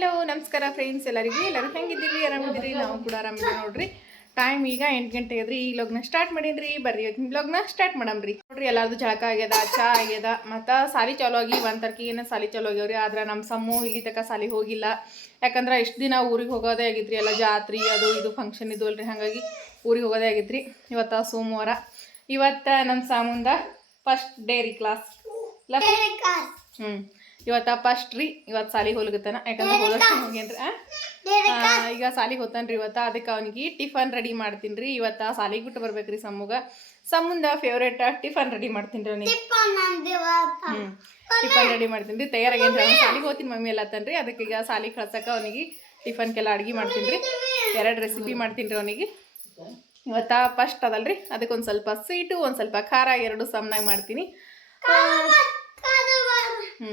Hello ನಮಸ್ಕಾರ friends ಎಲ್ಲರಿಗೂ. ಎಲ್ಲರೂ ಹೆಂಗಿದ್ದೀರಿ? ಆರಾಮಿದ್ದೀರಿ? ನಾವು ಕೂಡ ಆರಾಮಿದ್ದೀವಿ ನೋಡ್ರಿ. ಟೈಮ್ ಈಗ ಎಂಟು ಗಂಟೆ ಆಗ್ಯದ್ರಿ ಈ ಲಗ್ನ ಸ್ಟಾರ್ಟ್ ಮಾಡೀನ್ರಿ. ಬರ್ರಿ ಇವತ್ತಿನ ಬ್ಲಾಗ್ನ ಸ್ಟಾರ್ಟ್ ಮಾಡಮ್ರಿ. ನೋಡ್ರಿ ಎಲ್ಲಾರ್ದು ಜಳಕ ಆಗ್ಯದ ಚಾ ಆಗ್ಯದ. ಮತ್ತು ಸಾಲಿ ಚಾಲು ಆಗಿ ಒಂದು ತಾರೀಕಿಗೆ ಸಾಲಿ ಚಾಲು ಆಗ್ಯಾವ್ರಿ. ಆದ್ರೆ ನಮ್ಮ ಸಮ್ಮು ಇಲ್ಲಿ ತನಕ ಸಾಲಿ ಹೋಗಿಲ್ಲ. ಯಾಕಂದ್ರೆ ಇಷ್ಟು ದಿನ ಊರಿಗೆ ಹೋಗೋದೇ ಆಗಿತ್ರಿ. ಎಲ್ಲ ಜಾತ್ರೆ ಅದು ಇದು ಫಂಕ್ಷನ್ ಇದು ಅಲ್ರಿ. ಹಾಗಾಗಿ ಊರಿಗೆ ಹೋಗೋದೇ ಆಗಿತ್ರಿ. ಇವತ್ತು ಸೋಮವಾರ. ಇವತ್ತು ನಮ್ಮ ಸಾಮುಂದ ಫಸ್ಟ್ ಡೇರಿ ಕ್ಲಾಸ್ ಹ್ಞೂ ಇವತ್ತ ಫಸ್ಟ್ ರೀ ಇವತ್ತು ಸಾಲಿಗೆ ಹೋಗ್ಲಿಕತ್ತಾನ ಯಾಕಂದ್ರೆ ಹೋದಷ್ಟು ಹೋಗ್ಯನ್ರಿ ಈಗ ಸಾಲಿ ಹೋಗ್ತಾನ್ರಿ ಇವತ್ತ ಅದಕ್ಕೆ ಅವ್ನಿಗೆ ಟಿಫನ್ ರೆಡಿ ಮಾಡ್ತೀನಿ ರೀ ಇವತ್ತ ಸಾಲಿಗೆ ಬಿಟ್ಟು ಬರ್ಬೇಕ್ರಿ ಸಮ್ಮುಗ ಸಮ್ಮುಂದ ಫೇವ್ರೇಟ್ ಟಿಫನ್ ರೆಡಿ ಮಾಡ್ತೀನಿ ರೀ ಅವನಿಗೆ ಹ್ಞೂ ಟಿಫನ್ ರೆಡಿ ಮಾಡ್ತೀನಿ ರೀ ತಯಾರಾಗೇನ್ರಿ ಅವ್ನು ಸಾಲಿಗೆ ಹೋಗ್ತೀನಿ ಮಮ್ಮಿ ಎಲ್ಲ ತನ್ರಿ. ಅದಕ್ಕೆ ಈಗ ಸಾಲಿ ಕಳ್ಸಕ್ಕೆ ಅವನಿಗೆ ಟಿಫನ್ಗೆಲ್ಲ ಅಡ್ಗೆ ಮಾಡ್ತೀನಿ ರೀ ಎರಡು ರೆಸಿಪಿ ಮಾಡ್ತೀನಿ ರೀ ಅವನಿಗೆ. ಇವತ್ತ ಫಸ್ಟ್ ಅದಲ್ರಿ. ಅದಕ್ಕೆ ಒಂದು ಸ್ವಲ್ಪ ಸ್ವೀಟು ಒಂದು ಸ್ವಲ್ಪ ಖಾರ ಎರಡು ಸಮನಾಗಿ ಮಾಡ್ತೀನಿ. ಹ್ಞೂ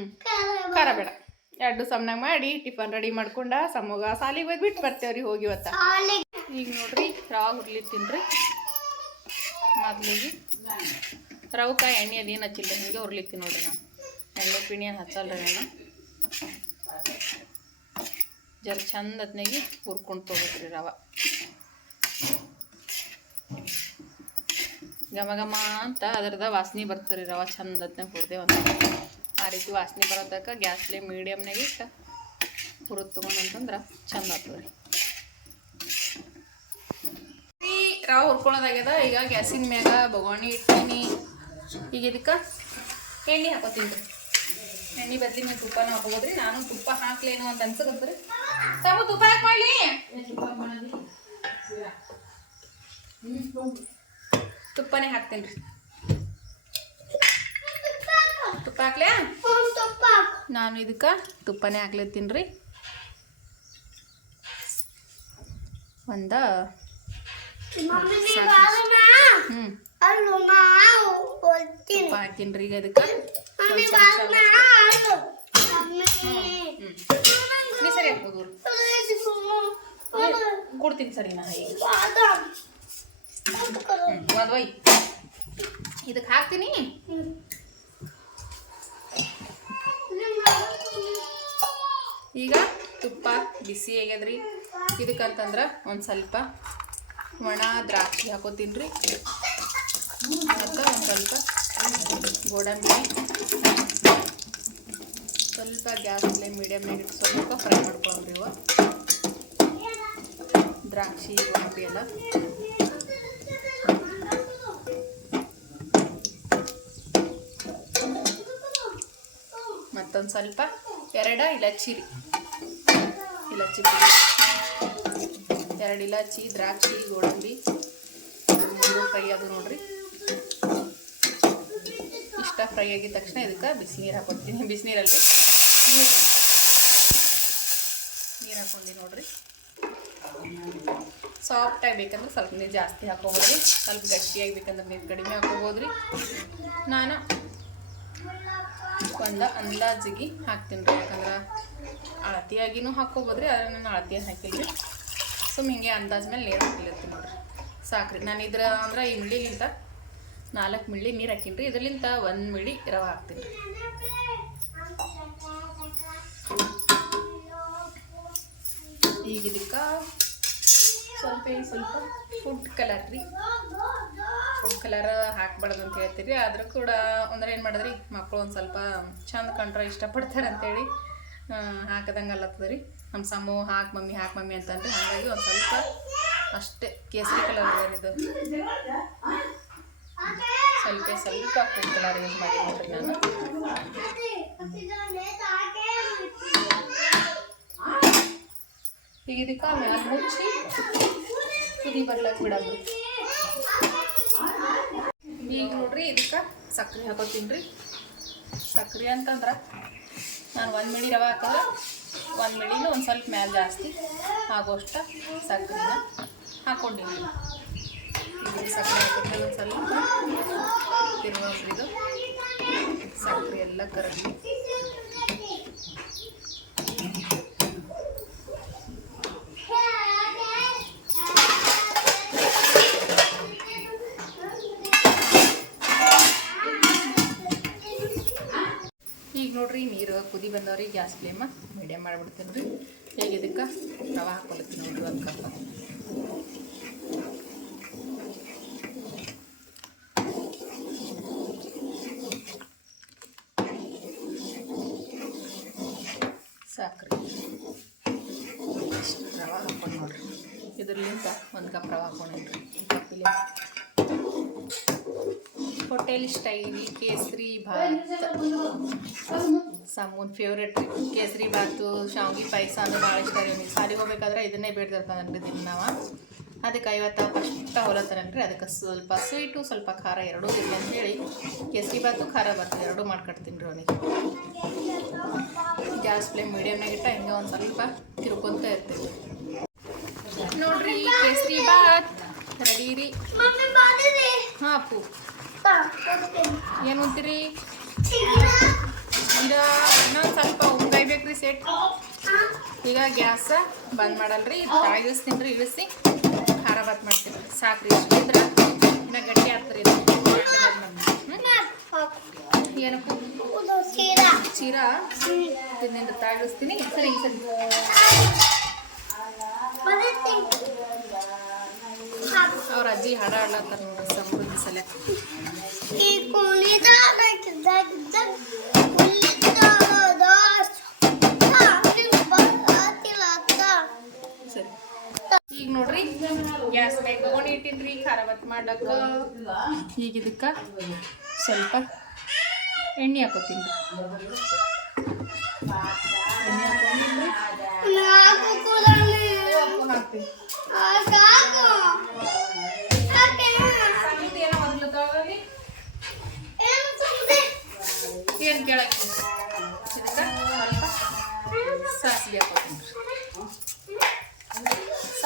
ಖಾರ ಬೇಡ. ಎರಡು ಸಮ್ನಾಗ ಮಾಡಿ ಟಿಫನ್ ರೆಡಿ ಮಾಡ್ಕೊಂಡ ಸಮೋಗ ಸಾಲಿಗೆ ಹೋಗಿ ಬಿಟ್ಟು ಬರ್ತೇವ್ರಿ ಹೋಗಿ ಇವತ್ತ. ಈಗ ನೋಡ್ರಿ ರವಾ ಹುರ್ಲಿ ತಿನ್ರಿ. ಮೊದ್ಲಿಗೆ ರವಕ್ಕ ಎಣ್ಣೆ ಅದೇನು ಹಚ್ಚಿಲ್ಲ ಹಿಂಗೆ ತಿನ್ ನೋಡ್ರಿ ನಾನು ಎಣ್ಣೆ ಪಿಣಿ ಏನು ಹಚ್ಚಲ್ರಿ ನಾನು. ಜರ ಚಂದ ಹತ್ನಾಗಿ ಹುರ್ಕೊಂಡು ತೊಗೋತ್ರಿ ರವ. ಘಮ ಘಮ ಅಂತ ಅದರದ ವಾಸನೆ ಬರ್ತದೆ ರವ ಚಂದ ಹತ್ನಾಗ ಹುರಿದೆ ಒಂದು ಆ ರೀತಿ ವಾಸನೆ ಬರೋದಕ್ಕೆ ಗ್ಯಾಸ್ ಫ್ಲೇಮ್ ಮೀಡಿಯಮ್ನಾಗ ಇಟ್ಟು ಹುರಿದು ತೊಗೊಂಡಂತಂದ್ರೆ ಚಂದ ಆಗ್ತದೆ ರೀ ರವೆ ಹುರ್ಕೊಳ್ಳೋದಾಗ್ಯದ, ಈಗ ಗ್ಯಾಸಿನ ಮ್ಯಾಗ ಬೊಗಾಣಿ ಇಟ್ಟೀನಿ. ಈಗ ಇದಕ್ಕೆ ಎಣ್ಣೆ ಹಾಕೋತೀನಿ ರೀ ಎಣ್ಣೆ ಬದಲಿ ನೀವು ತುಪ್ಪನ ಹಾಕೋಬೋದ್ರಿ, ನಾನು ತುಪ್ಪ ಹಾಕ್ಲೇನು ಅಂತ ಅನ್ಸಕತ್ರಿ ಸಾಮು ತುಪ್ಪ ಹಾಕಿ ಮಾಡಲಿ? ತುಪ್ಪನೇ ಹಾಕ್ತೀನಿ ರೀ ತುಪ್ಪ ಹಾಕ್ಲ್ಯಾ ನಾನು ಇದಕ್ಕೆ ತುಪ್ಪನೇ ಹಾಕ್ಲತ್ತೀನಿ ರೀ. ಒಂದ ಹ್ಞೂ ತುಪ್ಪ ಹಾಕ್ತೀನಿ ರೀ ಈಗ ಇದಕ್ಕೆ. ನೀ ಸರಿ ಹಾಕ್ಬೋದು ಕೊಡ್ತೀನಿ ಸರಿ ನಾ ಈಗ. ಒಂದು ಒಯ್. ಇದಕ್ಕೆ ಹಾಕ್ತೀನಿ. ಈಗ ತುಪ್ಪ, ಬಿಸಿ ಆಗ್ಯದ್ರಿ ಇದಕ್ಕಂತಂದ್ರೆ ಒಂದು ಸ್ವಲ್ಪ ಒಣ ದ್ರಾಕ್ಷಿ ಹಾಕೋತೀನಿ ರೀ ಮತ್ತು ಒಂದು ಸ್ವಲ್ಪ ಗೋಡಂಬಿ. ಸ್ವಲ್ಪ ಗ್ಯಾಸ್ ಫ್ಲೇಮ್ ಮೀಡಿಯಮ್ನಾಗ ಇಟ್ಟು ಸ್ವಲ್ಪ ಫ್ರೈ ಮಾಡ್ಕೊಳ್ರಿ ಇವ. ದ್ರಾಕ್ಷಿ, ಗೋಡಂಬಿ ಎಲ್ಲ. ಮತ್ತೊಂದು ಸ್ವಲ್ಪ ಎರಡ ಇಲಚ್ಚಿ ರೀ. ಇಲಚ್ಚಿ ಪುಡಿ. ಎರಡು ಇಲಾಚಿ ದ್ರಾಕ್ಷಿ, ಗೋಡಂಬಿ ಫ್ರೈ ಅದು ನೋಡ್ರಿ. ಇಷ್ಟ ಫ್ರೈ ಆಗಿದ ತಕ್ಷಣ ಇದಕ್ಕೆ ಬಿಸಿನೀರು ಹಾಕೊಡ್ತೀನಿ. ಬಿಸಿನೀರಲ್ಲಿ ನೀರು. ನೀರು ಹಾಕೊಂಡು ನೋಡ್ರಿ. ಸಾಫ್ಟಾಗಿ ಬೇಕಂದ್ರೆ ಸ್ವಲ್ಪ ನೀರು ಜಾಸ್ತಿ ಹಾಕೋಬೋದ್ರಿ. ಸ್ವಲ್ಪ ಗಟ್ಟಿಯಾಗಿ ಬೇಕಂದ್ರೆ ನೀರು ಕಡಿಮೆ ಹಾಕೋಬೋದ್ರಿ. ನಾನು ಒಂದು ಅಂದಾಜಿಗೆ ಹಾಕ್ತೀನಿ ರೀ. ಯಾಕಂದ್ರೆ ಅಳತಿಯಾಗಿನೂ ಹಾಕ್ಕೋಬೋದ್ರಿ, ಆದರೆ ನಾನು ಅಳತಿಯಾಗಿ ಹಾಕಿಲ್ಲ ರೀ ಸುಮ್ಮ ಹಿಂಗೆ ಅಂದಾಜ್ ಮೇಲೆ ನೀರು ಹಾಕಿಲತ್ತೀನಿ ನೋಡ್ರಿ. ಸಾಕ್ರಿ. ನಾನು ಇದ್ರ ಅಂದ್ರೆ ಈ ಮಿಳಿಲಿಂತ ನಾಲ್ಕು ಮಿಳಿ ನೀರು ಹಾಕಿನಿ ರೀ. ಇದರಲಿಂತ ಒಂದು ಮಿಳಿ ರವೆ ಹಾಕ್ತೀನಿ ರೀ. ಈಗ ಇದಕ್ಕೆ ಸ್ವಲ್ಪ ಸ್ವಲ್ಪ ಫುಡ್ ಕಲರ್ ರೀ. ಫುಡ್ ಕಲರ್ ಹಾಕ್ಬಾರ್ದು ಅಂತ ಹೇಳ್ತೀರಿ. ಆದರೂ ಕೂಡ ಅಂದ್ರೆ ಏನು ಮಾಡಿದ್ರಿ ಮಕ್ಕಳು ಒಂದು ಸ್ವಲ್ಪ ಚಂದ ಕಂಡ್ರೆ ಇಷ್ಟಪಡ್ತಾರೆ ಅಂತೇಳಿ ಹಾಕದಂಗೆ ಅಲ್ಲತ್ತದ ರೀ ನಮ್ಮ ಸಮ್ಮು ಹಾಕಿ ಮಮ್ಮಿ ಹಾಕಿ ಮಮ್ಮಿ ಅಂತಂದ್ರೆ ಹಾಗಾಗಿ ಒಂದು ಸ್ವಲ್ಪ ಅಷ್ಟೇ ಕೇಸರಿ ಕಲರ್ ಇದು ಸ್ವಲ್ಪ ಸ್ವಲ್ಪ ಫುಡ್ ಕಲರ್ ಯೂಸ್ ಮಾಡಿ ನಾನು. ಈಗ ಇದಕ್ಕೆ ಮ್ಯಾಲ ಮುಚ್ಚಿ ಕುದಿ ಬರ್ಲಕ್ಕೆ ಬಿಡೋದು. ಈಗ ನೋಡ್ರಿ ಇದಕ್ಕೆ ಸಕ್ಕರೆ ಹಾಕೋತೀನಿ ರೀ ಸಕ್ರೆ ಅಂತಂದ್ರೆ ನಾನು ಒಂದು ಮಿಡಿ ರವೆ ಹಾಕಲ್ಲ, ಒಂದು ಮಿಡಿನ ಒಂದು ಸ್ವಲ್ಪ ಮ್ಯಾಲ ಜಾಸ್ತಿ ಆಗೋಷ್ಟ ಸಕ್ಕರೆನ ಹಾಕೊಂಡಿನಿ. ಈಗ ಸಕ್ಕರೆ ಹಾಕಿದ್ರೆ ಒಂದು ಸ್ವಲ್ಪ ತಿರುಗಿ ಇದು. ಸಕ್ಕರೆ ಎಲ್ಲ ಕರಗಿ ಈಗ ನೋಡ್ರಿ ನೀರು ಕುದಿ ಬಂದವ್ರಿ ಗ್ಯಾಸ್ ಫ್ಲೇಮ ಮೀಡಿಯಮ್ ಮಾಡಿಬಿಡ್ತೀನಿ. ರೀ ಹೇಗೆ ಇದಕ್ಕೆ? ರವ ಹಾಕೊಳತ್ತೀನಿ ನೋಡ್ರಿ ಒಂದು ಕಪ್ ಸಾಕ್ರಿ. ರವ ರವೆ ಹಾಕೊಂಡು ನೋಡ್ರಿ. ಇದ್ರಲ್ಲಿಂದ ಒಂದು ಕಪ್ ರವೆ ಹಾಕೊಂಡ್ರಿ ಕಪ್ಪಿಲಿ hotel style kesari bath. ಸಮೂನ್ favourite kesari bath ಶಾವ್ಗಿ ಪಾಯಸ ಅಂದ್ರೆ ಭಾಳ ಇಷ್ಟ ರೀ ಸಾಲಿಗೆ ಹೋಗ್ಬೇಕಾದ್ರೆ ಇದನ್ನೇ ಬೇಡ್ದಿರ್ತಾನನ್ರಿ ದಿನ ನಾವು. ಅದಕ್ಕೆ ಐವತ್ತು ಫಸ್ಟ್ ಹೊಲತ್ತಾನಲ್ರಿ ಅದಕ್ಕೆ ಸ್ವಲ್ಪ ಸ್ವೀಟು ಸ್ವಲ್ಪ ಖಾರ ಎರಡೂ ಇರಲಿ ಅಂತೇಳಿ ಕೇಸರಿ ಭಾತು ಖಾರ ಬರ್ತದೆ ಎರಡೂ ಮಾಡ್ಕೊಡ್ತೀನಿ ರೀ ಅವನಿಗೆ. ಗ್ಯಾಸ್ ಫ್ಲೇಮ್ ಮೀಡಿಯಮ್ನಾಗ ಇಟ್ಟ ಹಿಂಗೆ ಒಂದು ಸ್ವಲ್ಪ ತಿರ್ಕೊಂತ ಇರ್ತೀವಿ ನೋಡ್ರಿ ಕೇಸರಿ ಭಾತ್. ರೆಡಿ ರೀ. ಹಾಂ ಅಪ್ಪು ಏನು ಅಂತೀರಿ ಈಗ ಇನ್ನೊಂದು ಸ್ವಲ್ಪ ಉಂಗಾಯ್ಬೇಕ್ರಿ ಸೆಟ್. ಈಗ ಗ್ಯಾಸ ಬಂದ್ ಮಾಡಲ್ರಿ. ಇಳಿಸ್ತೀನಿ ರೀ ಇಳಿಸಿ. ಖಾರ ಬಾತ್ ಮಾಡ್ತೀನಿ ಸಾಕ್ರಿ ಇಷ್ಟು ಇನ್ನ ಇನ್ನು ಗಟ್ಟಿ ಆಗ್ತರಿ ಏನಪ್ಪ? ಚೀರಾ? ತಿನ್ನಿಂದ ತಾಗಿಸ್ತೀನಿ ಸರಿ ಸರಿ. ಅವ್ರ ಅಜ್ಜಿ ಹಾಡ ಹಾಡ್ಲತ್ತಾರ ನೋಡ್ರಿ ಸಮೃದ್ಧಿ ಸಲ ಈ ಕುಣಿದ ಸರಿ. ಈಗ ನೋಡ್ರಿ ಗ್ಯಾಸ್ ಮ್ಯಾಗ ತಗೊಂಡು ಇಟ್ಟಿನ್ರಿ ಖಾರ ಬಾತ್ ಮಾಡ್ಲಕ್ಕ. ಈಗ ಇದಕ್ಕೆ ಸ್ವಲ್ಪ ಎಣ್ಣೆ ಹಾಕೋತೀನಿ ಎಣ್ಣೆ ಉಪ್ಪು ಹಾಕ್ತೀನಿ.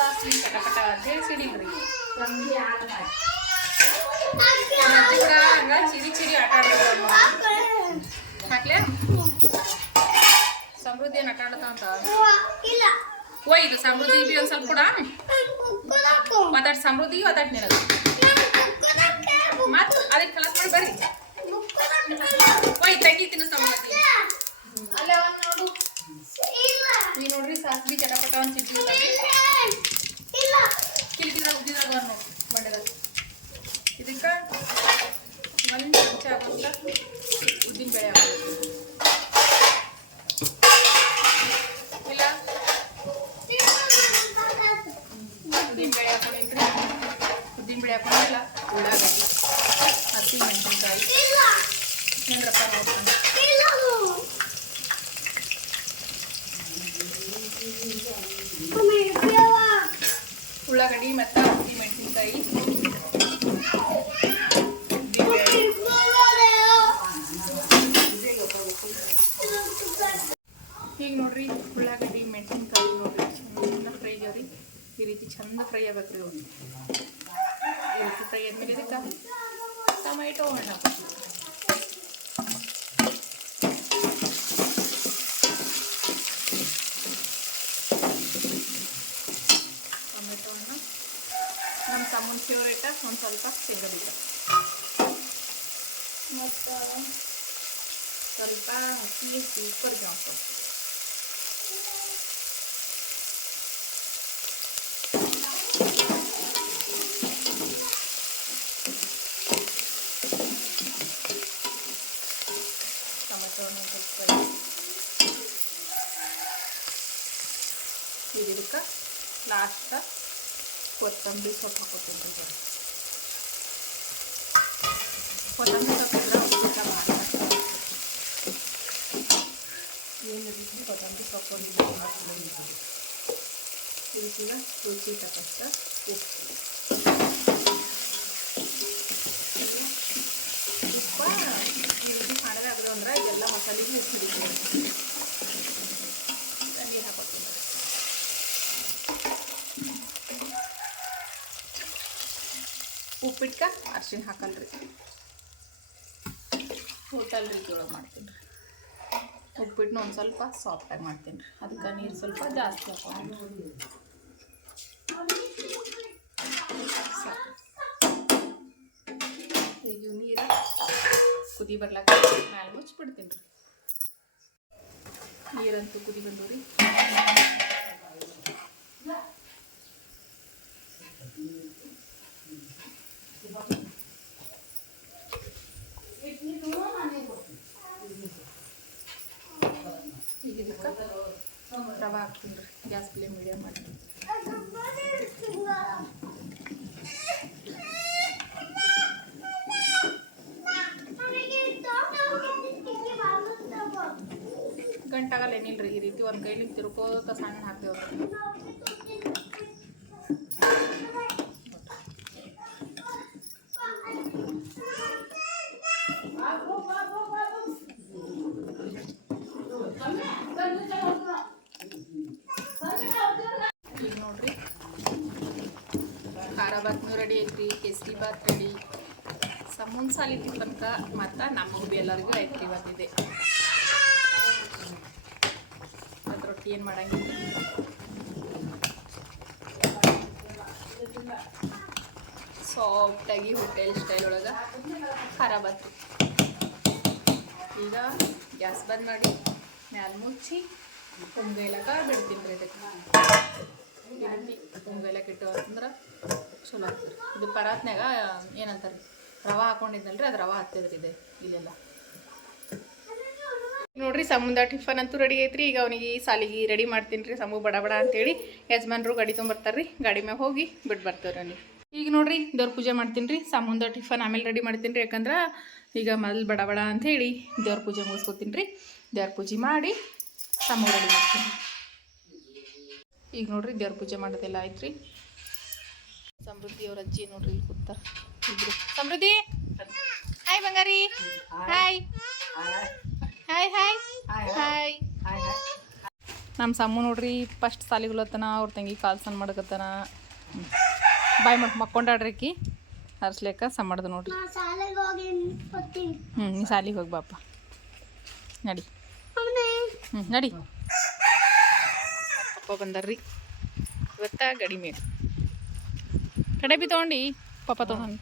ಸಾಸಿವೆ ಪಟ ಪಟ ಅಂತೇಳಿ ಸಿಡಿಲ್ರಿ ಚಿಕ್ಕ ಹಂಗ ಚಿರಿ ಚಿರಿ ಆಟ ಆಡ್ಬೇಕು ಹಾಕ್ಲೆ ಸಮೃದ್ಧಿ ಏನು ಆಟ ಆಡ್ತಾ ಅಂತ ಇಲ್ಲ ಓ ಇದು ಸಮೃದ್ಧಿ ಬಿ ಒಂದು ಸ್ವಲ್ಪ ಕೂಡ ಮಾತಾಡ್ ಸಮೃದ್ಧಿ ಮಾತಾಡ್ ನಿನಗೆ ಮತ್ತು ಅದಕ್ಕೆ ಕಲಸ್ ಮಾಡಿ ಬರ್ರಿ ಓಯ್ ತಂಗಿ ತಿನ್ನು ಸಮೃದ್ಧಿ ಅಲ್ಲೇ ಒಂದು ನೋಡು ಈ ನೋಡ್ರಿ ಸಾಸಿವೆ ಚಟಪಟ ಒಂದು ಚಿಟ್ಟಿ ಇಲ್ಲ ಕಿಲಿಕಿದಾಗ ಉದ್ದಿದಾಗ ಒಂದು ನೋಡಿ ಮಂಡ್ಯದಾಗ ಇದಕ್ಕೆ ಒಂದು ಚಮಚ ಆಗುತ್ತ ಉದ್ದಿನ ಬೇಳೆ ಹಾಕ್ಬೇಕು ಇಲ್ಲ ಉದ್ದಿನ ಬೇಳೆ ಹಾಕೊಂಡಿನ್ರಿ ಉದ್ದಿನ ಬೇಳೆ ಹಾಕೊಂಡಿಲ್ಲ ಉಳ್ಳಾಗಡ್ಡಿ ಹಸಿ ಮೆಣಸಿನ್ಕಾಯಿ ನಿಂದ್ರಪ್ಪ ನೋಡ್ಕೊಂಡು ಉಳ್ಳಾಗಡ್ಡಿ ಮತ್ತು ಹಸಿ ಮೆಣಸಿನ್ಕಾಯಿ. ಈಗ ನೋಡ್ರಿ, ಉಳ್ಳಾಗಡ್ಡಿ, ಮೆಣಸಿನ್ಕಾಯಿ ನೋಡ್ರಿ. ಚಂದ ಫ್ರೈ ಆಗ್ಯಾವ್ರಿ. ಈ ರೀತಿ ಚಂದ ಫ್ರೈ ಆಗ್ಬೇಕ್ರಿ ಇವು ಈ ರೀತಿ ಫ್ರೈ ಆದ್ಮೇಲೆ ಇದಕ್ಕೆ ಟೊಮೆಟೊ ಹಣ್ಣು ನಮ್ಮ ತಮ್ಮನ ಫೇವ್ರೇಟ ಒಂದು ಸ್ವಲ್ಪ ಶೇಂಗಾ ಬೀಜ ಮತ್ತು ಸ್ವಲ್ಪ ಹಸಿ ಸೂಪರ್ ಜಾಂಪು ಟೊಮೆಟೊ ಹಣ್ಣು ಸ್ವಲ್ಪ ಈಗ ಇದಕ್ಕೆ ಲಾಸ್ಟ್ ಕೊತ್ತಂಬರಿ ಸೊಪ್ಪು ಹಾಕೋತೀನಿ ರೀ ಕೊತ್ತಂಬರಿ ಸೊಪ್ಪು ಊಟ ಮಾಡಿ ಏನು ಕೊತ್ತಂಬರಿ ಸೊಪ್ಪು ಇದಕ್ಕೀಗ ರುಚಿ ತಕ್ಕಷ್ಟ ಉಪ್ಪು ಈ ರೀತಿ ಮಾಡಿದಾಗದು ಅಂದ್ರೆ ಎಲ್ಲ ಮಸಾಲೆಗೆ ಹಿಡಿತೀವಿ ನೀರು ಹಾಕೋತೀನಿ ಉಪ್ಪಿಟ್ಕ ಅರ್ಶಿಣ ಹಾಕಲ್ರಿ. ಹೋಟೆಲ್ ರೀತಿ ಒಳಗೆ ಮಾಡ್ತೀನಿ. ರೀ ಉಪ್ಪಿಟ್ಟನ್ನ ಒಂದು ಸ್ವಲ್ಪ ಸಾಫ್ಟಾಗಿ ಮಾಡ್ತೀನಿ. ರೀ ಅದಕ್ಕೆ ನೀರು ಸ್ವಲ್ಪ ಜಾಸ್ತಿ ಹಾಕೊಂಡು ಈಗ ನೀರು ಕುದಿ ಬರ್ಲಾಕ ಮ್ಯಾಲೆ ಮುಚ್ಚಿಬಿಡ್ತೀನಿ ರೀ. ನೀರಂತೂ ಕುದಿ ಬಂದವು ರೀ ಈಗ ಇದಕ್ಕೆ ರವೆ ಹಾಕ್ತೀನಿ ರೀ ಗ್ಯಾಸ್ ಫ್ಲೇಮ್ ಮೀಡಿಯಮ್ ಮಾಡಿ. ಗಂಟಾಗಲ್ಲ ಏನಿಲ್ಲ ರೀ ಈ ರೀತಿ ಒಂದು ಕೈಲಿ ತಿರ್ಕೋತ ಸಣ್ಣ ಹಾಕ್ತೇವೆ ಈಗ ನೋಡ್ರಿ ಖಾರ ಬಾತ್ನು ರೆಡಿ ಐತ್ರಿ ರೆಡಿ ಸಮೂನ್ ಸಾಲಿ ಟಿಫನ್ಕ ಮತ್ತು ನಮಗೂ ಭೀ ಎಲ್ಲರಿಗೂ ಐತಿ ಬಂದಿದೆ ಅದು ರೊಟ್ಟಿ ಏನು ಮಾಡಂಗಿಲ್ಲ. ಸಾಫ್ಟಾಗಿ ಹೋಟೆಲ್ ಸ್ಟೈಲ್ ಒಳಗೆ ಖಾರ ಈಗ ಗ್ಯಾಸ್ ಬಂದ್ ಮಾಡಿ ಮ್ಯಾಲ ಮುಚ್ಚಿ ಪೊಂಗೈಲಕ ಬಿಡ್ತೀನಿ ರೀ ಅದಕ್ಕೆ ಪೊಂಗೈಲಕ್ಕೆ ಇಟ್ಟು ಅಂತಂದ್ರೆ ಚಲೋ ಆಗ್ತದೆ. ಇದು ಪರಾತ್ನ್ಯಾಗ, ಏನಂತಾರೆ, ರವೆ ಹಾಕೊಂಡಿದ್ನಲ್ರಿ ಅದು ರವೆ ಹತ್ತದ್ರಿ ಇದೆ, ಇಲ್ಲೆಲ್ಲ. ನೋಡ್ರಿ, ಸಮುಂದ ಟಿಫನ್ ಅಂತೂ ರೆಡಿ ಐತ್ರಿ. ಈಗ ಅವನಿಗೆ ಸಾಲಿಗೆ ರೆಡಿ ಮಾಡ್ತೀನಿ ರೀ ಸಮು ಬಡ ಬಡ ಅಂತೇಳಿ. ಯಜಮಾನ್ರು ಗಾಡಿ ತೊಗೊಂಬರ್ತಾರ್ರಿ ಗಾಡಿ ಮ್ಯಾಗ ಹೋಗಿ ಬಿಟ್ಟು ಬರ್ತಾರೆ ಅವನಿಗೆ. ಈಗ ನೋಡ್ರಿ, ದೇವ್ರ ಪೂಜೆ ಮಾಡ್ತೀನಿ ರೀ, ಸಮುಂದ ಟಿಫನ್ ಆಮೇಲೆ ರೆಡಿ ಮಾಡ್ತೀನಿ ರೀ, ಯಾಕಂದ್ರೆ ಈಗ ಮೊದಲು ಬಡ ಬಡ ಅಂಥೇಳಿ ದೇವ್ರ ಪೂಜೆ ಮುಗಿಸ್ಕೊತೀನಿ ರೀ. ದೇವ್ರ ಪೂಜೆ ಮಾಡಿ ಸಮು ರೆಡಿ ಮಾಡ್ತೀನಿ. ಈಗ ನೋಡ್ರಿ, ದೇವ್ರ ಪೂಜೆ ಮಾಡೋದೆಲ್ಲ ಆಯ್ತು ರೀ ಸಮೃದ್ಧಿ ಅವ್ರ ಅಜ್ಜಿ ನೋಡ್ರಿ ಇಲ್ಲಿ ಕೂತಾರ. ಇಬ್ರು. ಸಮೃದ್ಧಿ? ಹಾಯ್ ಬಂಗಾರಿ. ಹಾಯ್ ಹಾಯ್ ಹಾಯ್ ಹಾಯ್ ನಮ್ಮ ಸಮ್ಮು ನೋಡ್ರಿ ಫಸ್ಟ್ ಸಾಲಿಗಳತ್ತನ ಅವ್ರ ತಂಗಿ ಕಾಲ್ ಮಾಡಕತ್ತನ ಮಾಡಕತ್ತಾನ. ಬಾಯ್ ಮಾಡಿ ಮಕ್ಕೊಂಡಾಡ್ರಿಕಿ. ಹರ್ಸ್ಲೇಕ ಸಮ್ಮಡ್ದು ನೋಡ್ರಿ. ಹೋಗಿ ಬರ್ತೀನಿ. ಹ್ಞೂ ನೀ ಸಾಲಿಗೆ ಹೋಗಿ ಬಾಪ. ನಡಿ. ಹ್ಞೂ ನಡಿ. ಅಪ್ಪ ಬಂದಾರ್ರಿ. ಇವತ್ತ ಗಡಿ ಮೇಲೆ ಕಡೆ ಬಿ ತೊಗೊಂಡು ಪಾಪ ತೊಗೊಂಡು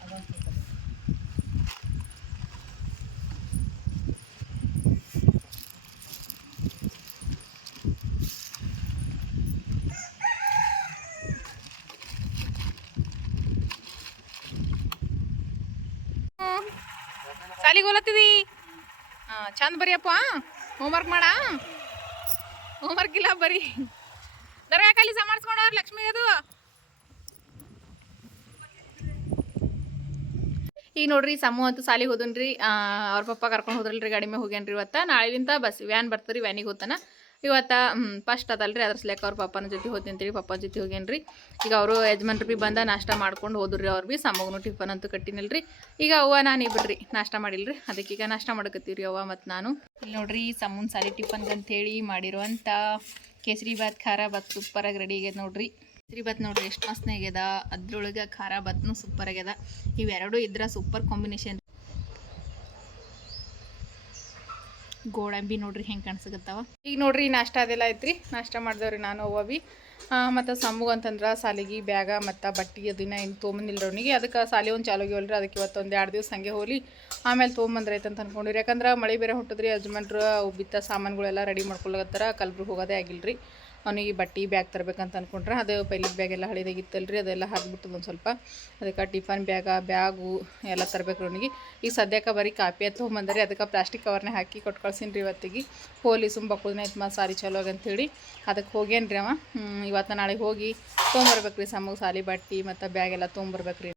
ಸಾಲಿಗೆ ಹೋಲತ್ತಿದಿ ಹಾಂ ಚಂದ ಬರಿಯಪ್ಪ ಹೋಮ್ವರ್ಕ್ ಮಾಡ ಹೋಮ್ವರ್ಕ್ ಇಲ್ಲ ಬರಿ ದರ ಯಾಕಲ್ಲಿ ಸಮಾಡ್ಸ್ಕೊಂಡವ್ರ ಲಕ್ಷ್ಮಿ ಅದು ಈಗ ನೋಡ್ರಿ ಸಮೂಹ ಅಂತೂ ಸಾಲಿಗೆ ಹೋದನ್ರಿ. ಅವ್ರ ಪಪ್ಪ ಕರ್ಕೊಂಡು ಹೋದ್ರಲ್ರಿ, ಗಾಡಿ ಮೇಲೆ ಹೋಗ್ಯಾನ್ರಿ ಇವತ್ತು. ನಾಳೆಲಿಂದ ಬಸ್ ವ್ಯಾನ್ ಬರ್ತರಿ ವ್ಯಾನಿಗೆ ಹೋಗ್ತಾನೆ. ಇವತ್ತು ಫಸ್ಟ್ ಅದಲ್ರಿ, ಅದ್ರ ಸ್ಲೇಕ್ ಅವ್ರ ಪಪ್ಪನ ಜೊತೆ ಹೋಗ್ತೀನಿ ಅಂತೇಳಿ ಪಪ್ಪ ಜೊತೆ ಹೋಗ್ಯಾನ್ರಿ. ಈಗ ಅವರು ಯಜಮಾನ್ರು ಭೀ ಬಂದ, ನಾಷ್ಟ ಮಾಡ್ಕೊಂಡು ಹೋದ್ರಿ ಅವ್ರು ಬಿ, ಸಮಗನು ಟಿಫನ್ ಅಂತೂ ಕಟ್ಟಿನಲ್ರಿ. ಈಗ ಅವ್ವ, ನಾನು ಇಬ್ಬರ್ರಿ ನಾಷ್ಟ ಮಾಡಿಲ್ರಿ. ಅದಕ್ಕೆ ಈಗ ನಾಷ್ಟ ಮಾಡಕತ್ತೀವ್ರಿ ಅವ್ವ ಮತ್ತು ನಾನು. ಇಲ್ಲಿ ನೋಡ್ರಿ ಸಮೂನ್ ಸಾಲಿ ಟಿಫನ್ಗೆ ಅಂತೇಳಿ ಮಾಡಿರುವಂಥ ಕೇಸರಿ ಬಾತ್ ಖಾರ ಬಾತ್, ಸೂಪರಾಗಿ ರೆಡಿ ಆಗ್ಯದ ನೋಡ್ರಿ. ಕೇಸರಿ ಬತ್ ನೋಡ್ರಿ, ಎಷ್ಟು ಮಸ್ತ್ ಅದ್ರೊಳಗೆ ಖಾರ ಬತ್ನು ಸೂಪರ್ ಆಗ್ಯದ. ಇವೆರಡು ಇದ್ರ ಸೂಪರ್ ಕಾಂಬಿನೇಷನ್ ಗೋಡಂಬಿ ನೋಡ್ರಿ ಹೆಂಗೆ ಕಾಣಿಸಕತ್ತಾವ. ಈಗ ನೋಡ್ರಿ ನಾಷ್ಟ ಅದೆಲ್ಲ ಐತ್ರಿ. ನಾಷ್ಟ ಮಾಡ್ದವ್ರಿ ನಾನು ಅವ್ವ ಬಿ ಮತ್ತು ಸಮ್ಮು ಅಂತಂದ್ರೆ ಸಾಲಿಗೆ, ಬ್ಯಾಗ ಮತ್ತು ಬಟ್ಟೆ ಅದನ್ನ ಇನ್ನು ತೊಗೊಂಬಂದಿಲ್ಲ ಅವನಿಗೆ. ಅದಕ್ಕೆ ಸಾಲಿ ಒಂದು ಚಾಲೋಗಿ ಹೋಲ್ರಿ, ಅದಕ್ಕೆ ಇವತ್ತು ಒಂದು ಎರಡು ದಿವಸ ಹಂಗೆ ಹೋಲಿ. ಆಮೇಲೆ ತೊಗೊಂಬಂದ್ರೆ ಐತೆ ಅಂತ ಅನ್ಕೊಂಡಿರಿ ಯಾಕಂದ್ರೆ ಮಳೆ ಬೇರೆ ಹೊಟ್ಟದ್ರಿ, ಯಜಮಾನ್ರು ಬಿತ್ತ ಸಾಮಾನುಗಳೆಲ್ಲ ರೆಡಿ ಮಾಡ್ಕೊಳ್ಳತ್ತಾರ ಕಲ್ಬ್ರಿಗೆ ಹೋಗೋದೇ ಆಗಿಲ್ರಿ. ಅವನಿಗೆ ಬಟ್ಟೆ ಬ್ಯಾಗ್ ತರ್ಬೇಕಂತ ಅನ್ಕೊಂಡ್ರೆ ಅದು ಪೈಲಿದ ಬ್ಯಾಗ್ ಎಲ್ಲ ಹಳಿದಾಗಿತ್ತಲ್ರಿ, ಅದೆಲ್ಲ ಹಾಕ್ಬಿಟ್ಟದ ಒಂದು ಸ್ವಲ್ಪ. ಅದಕ್ಕೆ ಟಿಫನ್ ಬ್ಯಾಗ, ಬ್ಯಾಗು ಎಲ್ಲ ತರಬೇಕು ಅವನಿಗೆ. ಈಗ ಸದ್ಯಕ್ಕೆ ಬರೀ ಕಾಪಿ ಅಂತ ತೊಗೊಂಬಂದ್ರಿ, ಅದಕ್ಕೆ ಪ್ಲಾಸ್ಟಿಕ್ ಕವರ್ನೇ ಹಾಕಿ ಕೊಟ್ಟು ಕಳ್ಸೀನಿ ರೀ ಇವತ್ತಿಗೆ. ಹೋಲಿ ಸುಮ್ಮ ಬಕ್ಕುದನೇ ಐತೆ ಮತ್ತು ಸಾರಿ ಚಲೋ ಆಗಂತೇಳಿ ಅದಕ್ಕೆ ಹೋಗ್ಯಾನ್ರಿ ಅವ. ಇವತ್ತು ನಾಳೆ ಹೋಗಿ ತೊಗೊಂಬರ್ಬೇಕು ರೀ ಸಮ್ಮಗೆ ಸಾಲಿ ಬಟ್ಟೆ ಮತ್ತು ಬ್ಯಾಗ್ ಎಲ್ಲ ತೊಗೊಂಬರ್ಬೇಕು ರೀ